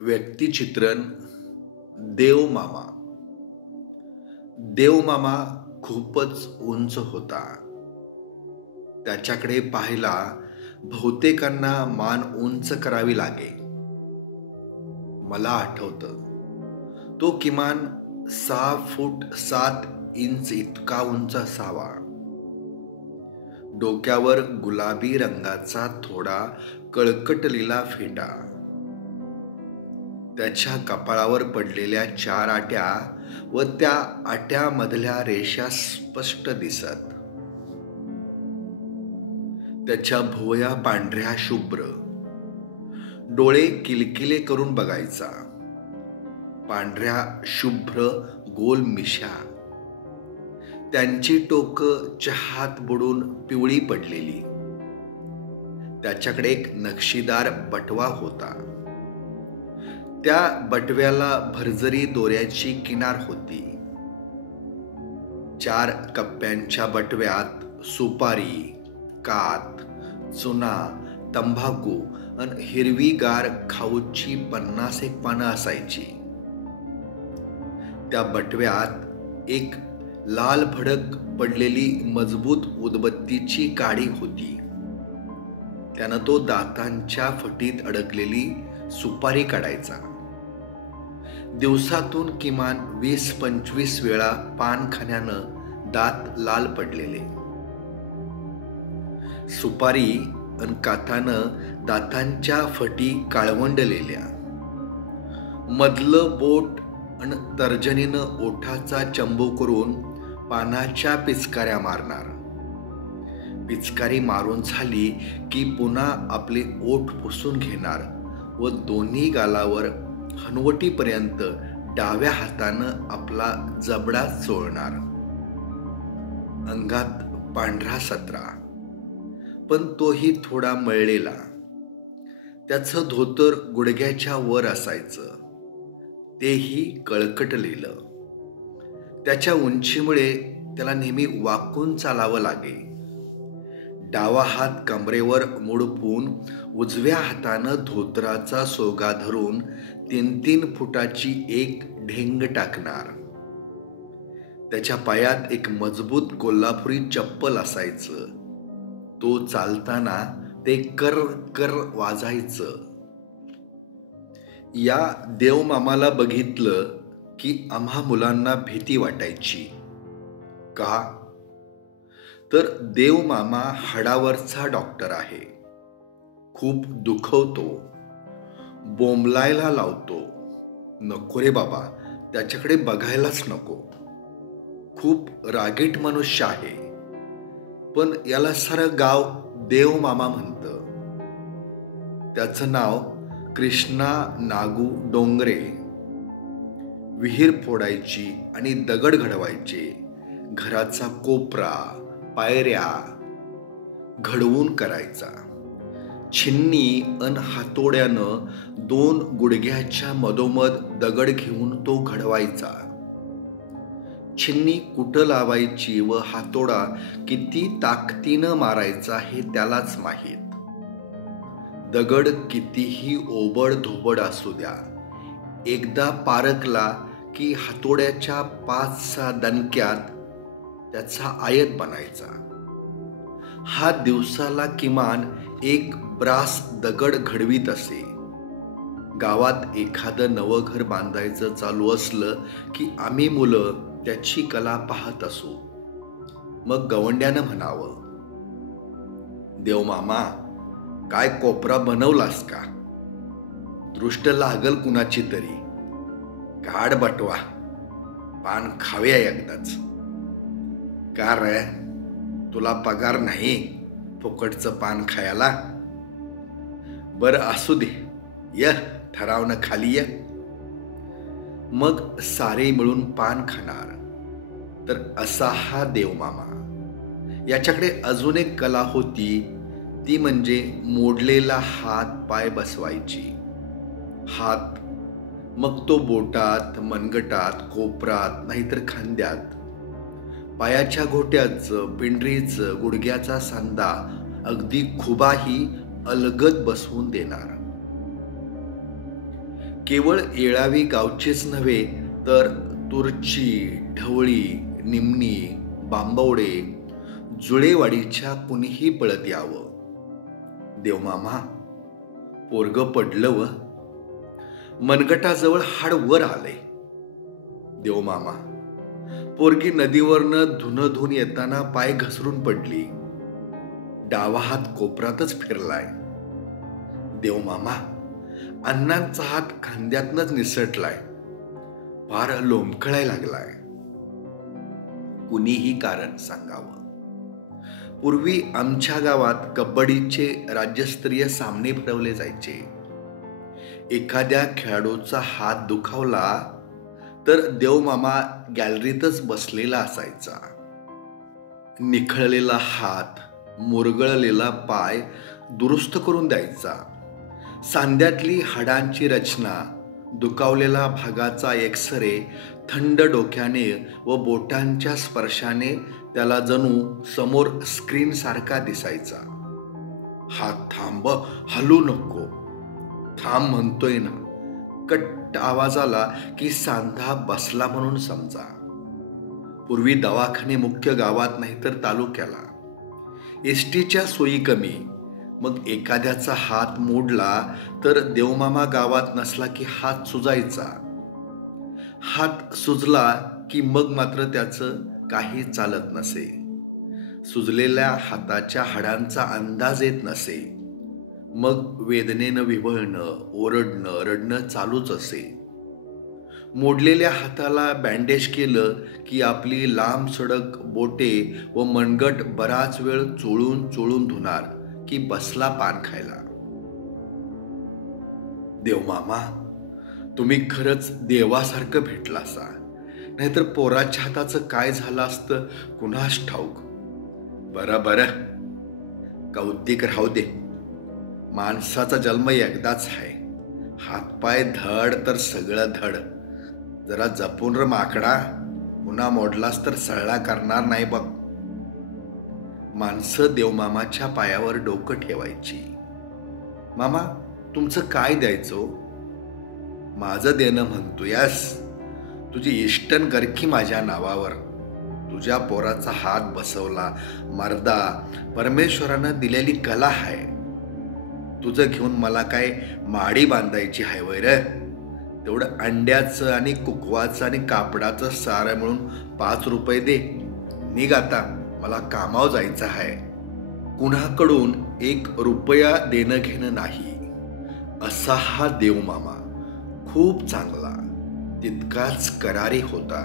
व्यक्तिचित्रण देवमामा. देवमामा खूपच उंच होता. त्याच्याकडे पाहायला बहुतेकांना मान उंच करावी लागे. मला आठवतं तो किमान 6 फूट 7 इंच इतका उंच असावा. डोक्यावर गुलाबी रंगाचा थोडा कळकटलेला फेटा. त्याच्या कपाळावर पडलेल्या 4 आट्या व त्या आट्यामधल्या रेषा स्पष्ट दिसत. त्याच्या भुवया पांढऱ्या शुभ्र. डोळे किलकिले करून बघायचा. पांढऱ्या शुभ्र गोल मिशा. त्यांची टोकं चहात बुडून पिवळी पडलेली. त्याच्याकडे एक नक्षीदार बटवा होता. त्या बटव्याला भरजरी दोऱ्याची किनार होती. 4 कप्प्यांच्या बटव्यात सुपारी, कात, चुना, तंबाखू आणि हिरवीगार खाऊची 50 पानं असायची. त्या बटव्यात एक लाल भडक पडलेली मजबूत उदबत्तीची काडी होती. त्यानं तो दातांच्या फटीत अडकलेली सुपारी काढायचा. दिवसातून किमान 20-25 वेळा पान खाण्यानं दात लाल पडलेले. सुपारी अन काथानं दातांच्या फटी काळवंडलेल्या. मधलं बोट अन तर्जनीनं ओठाचा चंबू करून पानाच्या पिचकाऱ्या मारणार. पिचकारी मारून झाली की पुन्हा आपले ओठ पुसून घेणार व दोन्ही गालावर हनवटीपर्यंत डाव्या हातानं आपला जबडा चोळणार. अंगात पांढरा सत्रा, पण तोही थोडा मळलेला. त्याचं धोतर गुडघ्याच्या वर असायचं, तेही कळकटलेलं. त्याच्या उंचीमुळे त्याला नेहमी वाकून चालावं लागे. डावा हात कमरेवर मुडपून उजव्या हातानं धोतराचा सोगा धरून 3-3 फुटाची एक ढेंग टाकणार. त्याच्या पायात एक मजबूत कोल्हापुरी चप्पल असायचं. तो चालताना ते कर कर वाजायचं. या देवमामाला बघितलं की आम्हा मुलांना भीती वाटायची. का? तर देवमामा हाडावरचा डॉक्टर आहे. खूप दुखवतो, बोंबलायला लावतो. नको रे बाबा, त्याच्याकडे बघायलाच नको. खूप रागीट मनुष्य आहे. पण याला सारं गाव देवमामा म्हणतं. त्याचं नाव कृष्णा नागू डोंगरे. विहीर फोडायची आणि दगड घडवायचे. घराचा कोपरा, पायऱ्या घडवून करायचा. छिन्नी अन हातोड्यानं 2 गुडघ्याच्या मधोमध दगड घेऊन तो घडवायचा. छिन्नी कुठं लावायची व हातोडा किती ताकदीनं मारायचा हे त्यालाच माहीत. दगड कितीही ओबड धोबड असू द्या, एकदा पारखला की हातोड्याच्या 5-6 दणक्यात त्याचा आयत बनायचा. हा दिवसाला किमान 1 ब्रास दगड घडवीत असे. गावात एखादं नवं घर बांधायचं चालू असलं की आम्ही मुलं त्याची कला पाहत असू. मग गवंड्यानं म्हणावं, देवमामा, काय कोपरा बनवलास का? दृष्ट लागल कुणाची तरी. काढ बटवा, पान खाऊया एकदाच. का रे, तुला पगार नाही फुकटचं पान खायला? बरं असू दे, ये ठरावनं खाली ये. मग सारे मिळून पान खाणार. तर असा हा देवमामा. याच्याकडे अजून एक कला होती, ती म्हणजे मोडलेला हात पाय बसवायची. हात मग तो बोटात, मनगटात, कोपरात नाहीतर खांद्यात. पायाच्या घोट्याचं, पिंडरीचं, गुडघ्याचा सांधा, अगदी खुबाही अलगद बसवून देणार. केवळ येळावी गावचेच नव्हे तर तुरची, ढवळी, निमणी, बांबवडे, जुळेवाडीच्या कुणीही पळत यावं. देवमामा, पोरगं पडलं व मनगटाजवळ हाड वर आले. देवमामा, पोरगी नदीवरनं धुणं धुवून येताना पाय घसरून पडली. डावा हात कोपरातच फिरलाय. देवमामा, अण्णांचा हात खांद्यातनच निसटलाय. फार लोंबकळाय लागलाय. कुणीही कारण सांगावं. पूर्वी आमच्या गावात कबड्डीचे राज्यस्तरीय सामने भरवले जायचे. एखाद्या खेळाडूचा हात दुखावला तर देवमामा गॅलरीतच बसलेला असायचा. निखळलेला हात, मुरगळलेला पाय दुरुस्त करून द्यायचा. सांध्यातली हाडांची रचना, दुखावलेला भागाचा एक्सरे थंड डोक्याने व बोटांच्या स्पर्शाने त्याला जणू समोर स्क्रीन सारखा दिसायचा. हात थांब, हलू नको. थांब म्हणतोय ना. कट्ट आवाज आला की सांधा बसला म्हणून समजा. पूर्वी दवाखाने मुख्य गावात नाही तर तालुक्याला. एसटीच्या सोयी कमी. मग एखाद्याचा हात मोडला तर देवमामा गावात नसला की हात सुजायचा. हात सुजला की मग मात्र त्याचं काही चालत नसे. सुजलेल्या हाताच्या हाडांचा अंदाज येत नसे. मग वेदनेनं विव्हळणं, ओरडणं, रडणं चालूच असे. मोडलेल्या हाताला बँडेज केलं की आपली लांब सडक बोटे व मनगट बराच वेळ चोळून चोळून धुणार की बसला पान खायला. देवमामा, तुम्ही खरंच देवासारखं भेटलासा. नाहीतर पोराच्या हाताचं काय झालं असतं कुणास ठाऊक. बरं, कौतिक राहू दे. माणसाचा जन्म एकदाच आहे. हातपाय धड तर सगळं धड. जरा जपून र माकडा. पुन्हा मोडलास तर सळला करणार नाही बघ. माणसं देवमामाच्या पायावर डोकं ठेवायची. मामा, तुमचं काय द्यायचो? माझं देणं म्हणतोयास? तुझी इष्टन करकी माझ्या नावावर. तुझ्या पोराचा हात बसवला. मर्दा, परमेश्वरानं दिलेली कला आहे. तुझं घेऊन मला काय माडी बांधायची आहे वैर? तेवढं अंड्याचं आणि कुकवाचं आणि कापडाचं सारं मिळून 5 रुपये दे. निघ आता, मला कामावर जायचं आहे. कुणाकडून 1 रुपया देणं घेणं नाही. असा हा देवमामा. खूप चांगला, तितकाच करारी होता.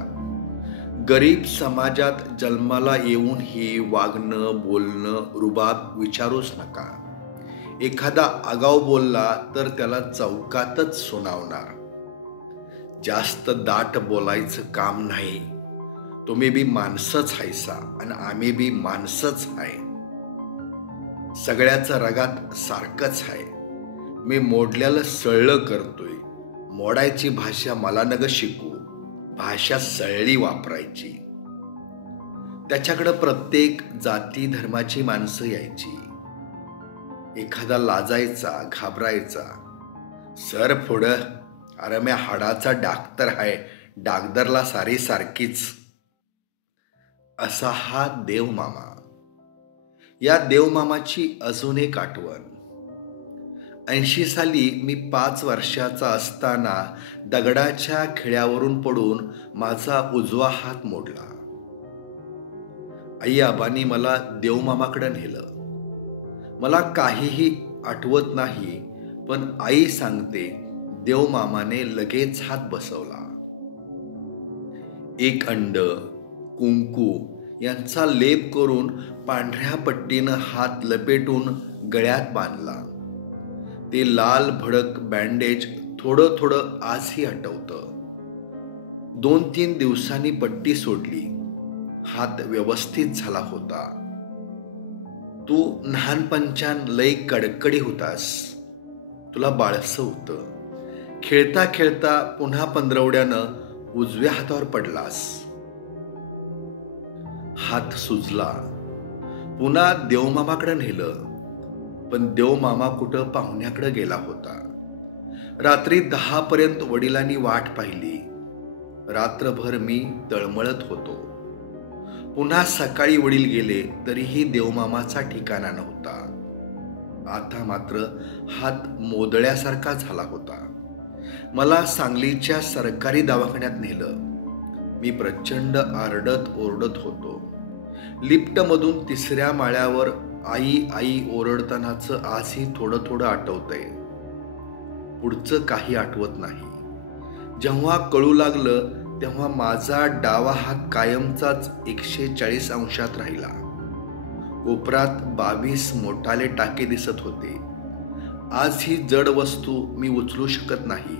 गरीब समाजात जन्माला येऊनही वागणं, बोलणं, रुबाब विचारूच नका. एखादा आगाऊ बोलला तर त्याला चौकातच सुनावणार. जास्त दाट बोलायचं काम नाही. तुम्ही बी माणसंच हायसा आणि आम्ही बी माणसंच आहे. सगळ्याचं रगात सारखंच आहे. मी मोडल्याला सळलं करतोय. मोडायची भाषा मला नग शिकू. भाषा सळली वापरायची. त्याच्याकडं प्रत्येक जाती धर्माची माणसं यायची. एखादा लाजायचा, घाबरायचा. सर पुढं, अरे मी हाडाचा डाक्टर आहे. डागदरला सारी सारखीच. असा हा देवमामा. या देवमामाची अजून एक आठवण. 80 साली मी 5 वर्षाचा असताना दगडाच्या खिळ्यावरून पडून माझा उजवा हात मोडला. आई आबांनी मला देवमामाकडे नेलं. मला काहीही आठवत नाही, पण आई सांगते देवमामाने लगेच हात बसवला. 1 अंड, कुंकू यांचा लेप करून पांढऱ्या पट्टीनं हात लपेटून गळ्यात बांधला. ते लाल भडक बँडेज थोडं थोडं आजही आठवतं. 2-3 दिवसांनी पट्टी सोडली. हात व्यवस्थित झाला होता. तू लहानपणच्यान लय कडकडी होतास. तुला बाळसं होतं. खेळता खेळता पुन्हा पंधरवड्यानं उजव्या हातावर पडलास. हात सुजला. पुन्हा देवमामाकडे नेलं. पण देवमामा कुठं पाहुण्याकडे गेला होता. रात्री 10 पर्यंत वडिलांनी वाट पाहिली. रात्रभर मी तळमळत होतो. पुन्हा सकाळी वडील गेले तरीही देवमामाचा ठिकाणा नव्हता. आता मात्र हात मोदळ्यासारखा झाला होता. मला सांगलीच्या सरकारी दवाखान्यात नेलं. मी प्रचंड आरडत ओरडत होतो. लिफ्टमधून 3ऱ्या माळ्यावर आई आई ओरडतानाचं आजही थोडं थोडं आठवतंय. पुढचं काही आठवत नाही. जेव्हा कळू लागलं तेव्हा माझा डावा हात कायमचाच 140 अंशात राहिला. कोपरात 22 मोठाले टाके दिसत होते. आज ही जड वस्तू मी उचलू शकत नाही.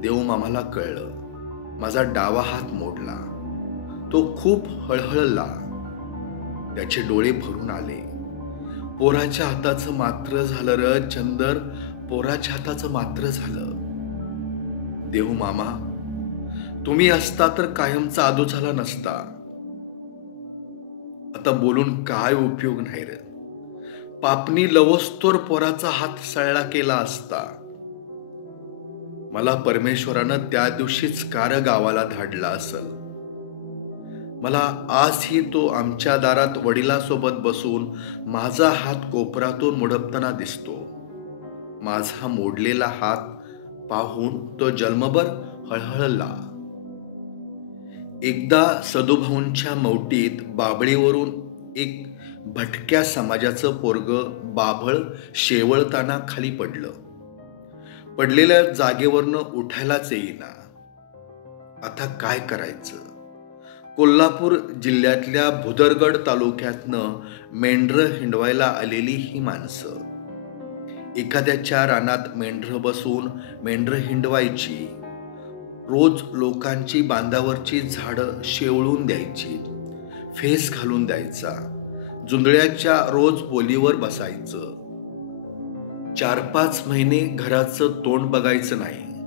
देवमामाला कळलं. माझा डावा हात मोडला. तो खूप हळहळला. त्याचे डोळे भरून आले. पोराच्या हाताचं मात्र झालं र चंदर, पोराच्या हाताचं मात्र झालं. देवमामा, तुम्ही असता तर कायमचा आदू झाला नसता. आता बोलून काय उपयोग नाही रे. पापणी लवस्तोर पोराचा हात सळला केला असता. मला परमेश्वरानं त्या दिवशीच कार गावाला धाडला असल. मला आजही तो आमच्या दारात वडिलांसोबत बसून माझा हात कोपरातून मुडपताना दिसतो. माझा मोडलेला हात पाहून तो जन्मभर हळहळला. एकदा सदुभाऊंच्या मौटीत बाबळीवरून एक भटक्या समाजाचं पोरगं बाभळ शेवळताना खाली पडलं. पडलेल्या जागेवरनं उठायलाच येईना. आता काय करायचं? कोल्हापूर जिल्ह्यातल्या भुदरगड तालुक्यातनं मेंढरं हिंडवायला आलेली ही माणसं. एखाद्याच्या रानात मेंढरं बसून मेंढरं हिंडवायची. रोज लोकांची बांधावरची झाडं शेवळून द्यायची. फेस घालून द्यायचा. जुंधळ्याच्या रोज बोलीवर बसायचं. 4-5 महिने घराचं तोंड बघायचं नाही.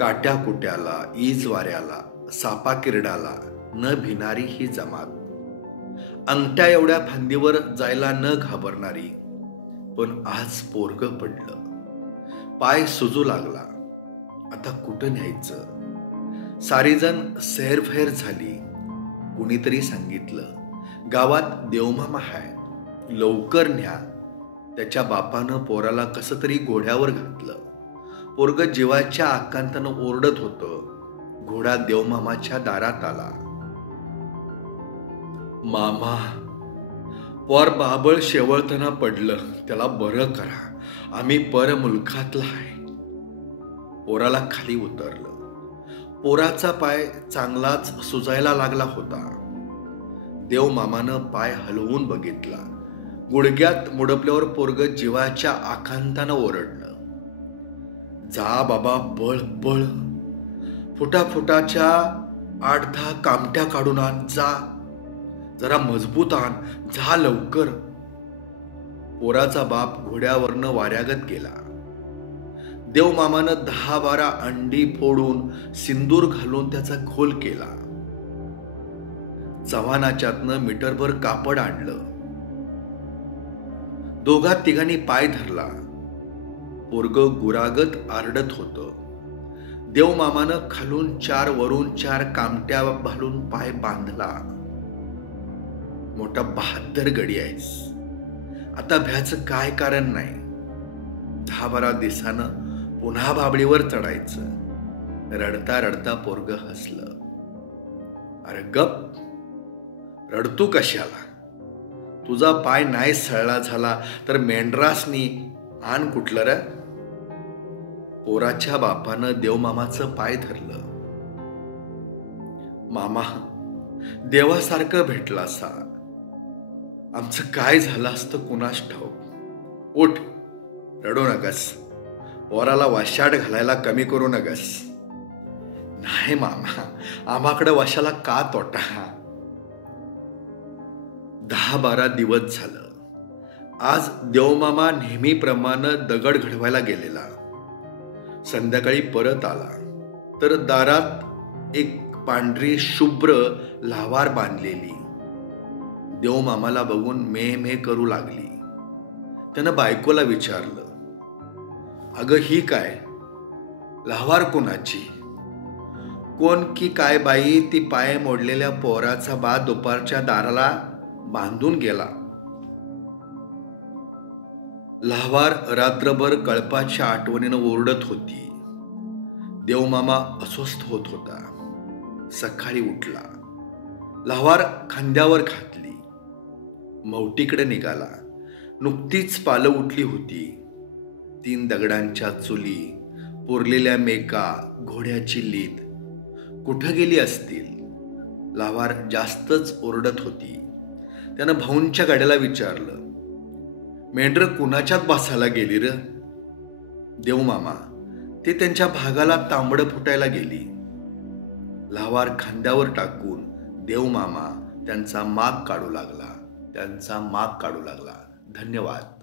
काट्या कुट्याला, ईज वाऱ्याला, सापा किरडाला न भिणारी ही जमात. अंगठ्या एवढ्या फांदीवर जायला न घाबरणारी. पण आज पोरगं पडलं. पाय सुजू लागला. आता कुठं न्यायचं? सारीजण सैरफैर झाली. कुणीतरी सांगितलं, गावात देवमामा हाय, लवकर न्या. त्याच्या बापानं पोराला कसं तरी घोड्यावर घातलं. पोरगं जीवाच्या आकांतानं ओरडत होतं. घोडा देवमामाच्या दारात आला. मामा, पोर बाबळ शेवळताना पडलं, त्याला बरं करा. आम्ही पर मुलखातला आहे. पोराला खाली उतरलं. पोराचा पाय चांगलाच सुजायला लागला होता. देवमामानं पाय हलवून बघितला. गुडघ्यात मुडपल्यावर पोरगं जीवाच्या आकांतानं ओरडलं, जा बाबा, बळ बळ. फुटाफुटाच्या 8-10 कामट्या काढून आण. जा, जरा मजबूत आण. जा लवकर. पोराचा बाप घोड्यावरनं वाऱ्यागत गेला. देवमामानं 10-12 अंडी फोडून सिंदूर घालून त्याचा घोल केला. चव्हाणाच्यातनं मीटरभर कापड आणलं. 2-3 पाय धरला. पोरगं गुरागत आरडत होतं. देवमामानं खालून 4 वरून 4 कामट्या घालून पाय बांधला. मोठा बहादर गडी आहेस. आता भ्याचं काय कारण नाही. 10-12 दिवसानं पुन्हा बाबळीवर चढायचं. रडता रडता पोरगं हसलं. अरे गप, रडतू कशाला? तुझा पाय नाही सळला झाला तर मेंढरासनी आण कुठलं र? पोराच्या बापानं देवमामाचं पाय धरलं. मामा, देवासारखं भेटला असा. आमचं काय झालं असतं कुणास ठाऊक. उठ, रडू नकस. पोराला वाशाट घालायला कमी करू नकस. नाही मामा, आम्हाकडे वशाला का तोटा. 10-12 दिवस झालं. आज देवमामा नेहमीप्रमाणे दगड घडवायला गेलेला. संध्याकाळी परत आला तर दारात एक पांढरी शुभ्र लावार बांधलेली. देवमामाला बघून मे मे करू लागली. त्यानं बायकोला विचारलं, अगं ही काय? लहावार कोणाची? कोण की काय बाई ती पाय मोडलेल्या पोराचा बा दुपारच्या दाराला बांधून गेला. लहावार रात्रभर कळपाच्या आठवणीनं ओरडत होती. देवमामा अस्वस्थ होत होता. सकाळी उठला. लहावार खांद्यावर घातली. मौटीकडे निघाला. नुकतीच पालं उठली होती. 3 दगडांच्या चुली, पुरलेल्या मेका, घोड्याची लीद कुठं गेली असतील? लहावार जास्तच ओरडत होती. त्यानं भाऊंच्या गाड्याला विचारलं, मेंढरं कुणाच्यात बसायला गेली र? देवमामा, ते त्यांच्या भागाला तांबडं फुटायला गेली. लहावार खांद्यावर टाकून देवमामा त्यांचा माग काढू लागला. धन्यवाद.